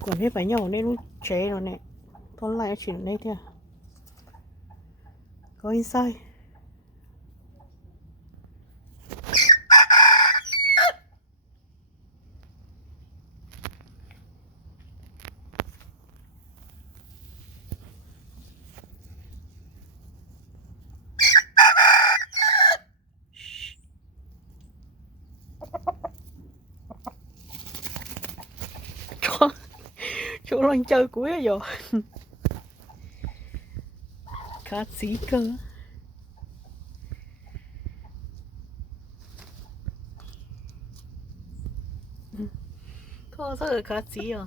còn hết phải nhau nên nó chế rồi nè thôn lại chuyển đây theo có inside chỗ đang chơi cuối rồi khá xí cơ sao rồi khá xí à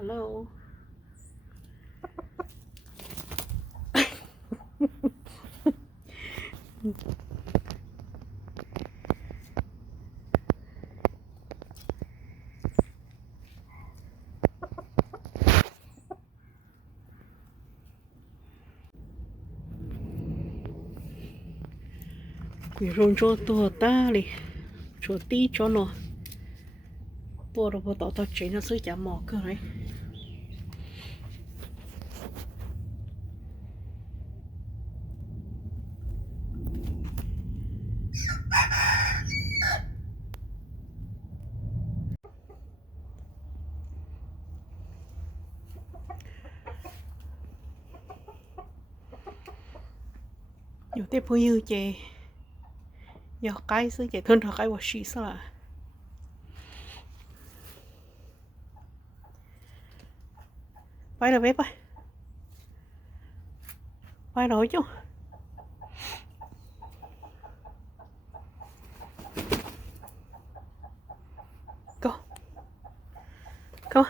hello quỷ rôn cho tua ta đi cho tí cho nó tua đâu có tao tao chế nó sẽ chả mò cơ đấy nhiều tiếp vui như chè giờ cái sự chè thân thật cái của chị sao à bay là bếp ơi bay rồi chứ go go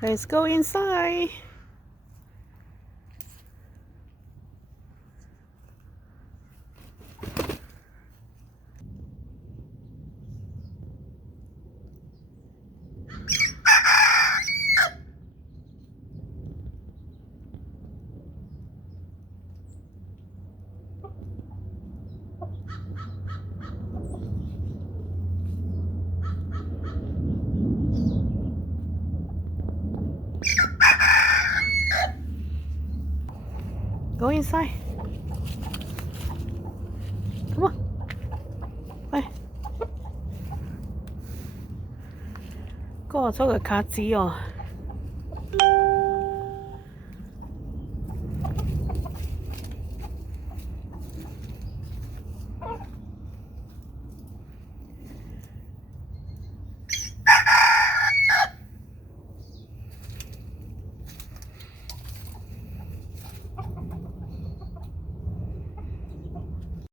let's go inside go inside come on đây có số cái cá gì à